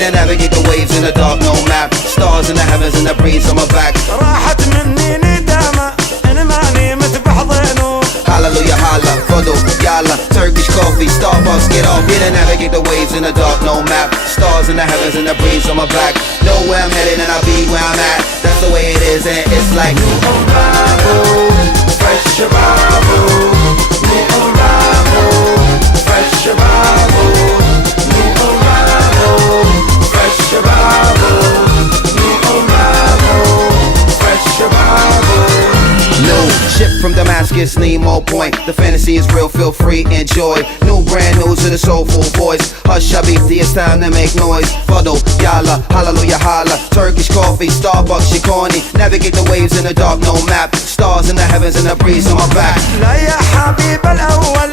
Here to navigate the waves in the dark, no map. Stars in the heavens and the breeze on my back. راحت مني ندامة أنا ماني متبحضنه. Hallelujah, holla, fado, yalla, Turkish coffee, Starbucks, get off. Here to navigate the waves in the dark, no map. Stars in the heavens and the breeze on my back. Know where I'm headed and I'll be where I'm at. That's the way it is and it's like new arrival, fresh arrival, new arrival, fresh arrival, new arrival, fresh arrival, new arrival, fresh arrival. New ship from Damascus, need more point. The fantasy is real, feel free, enjoy. New brand new to the soulful voice. Hush, Habibti, it's time to make noise. Fado, yalla, hallelujah, holla. Turkish coffee, Starbucks, she corny. Navigate the waves in the dark, no map. Stars in the heavens and the breeze on my back. لا يا حبيب الأول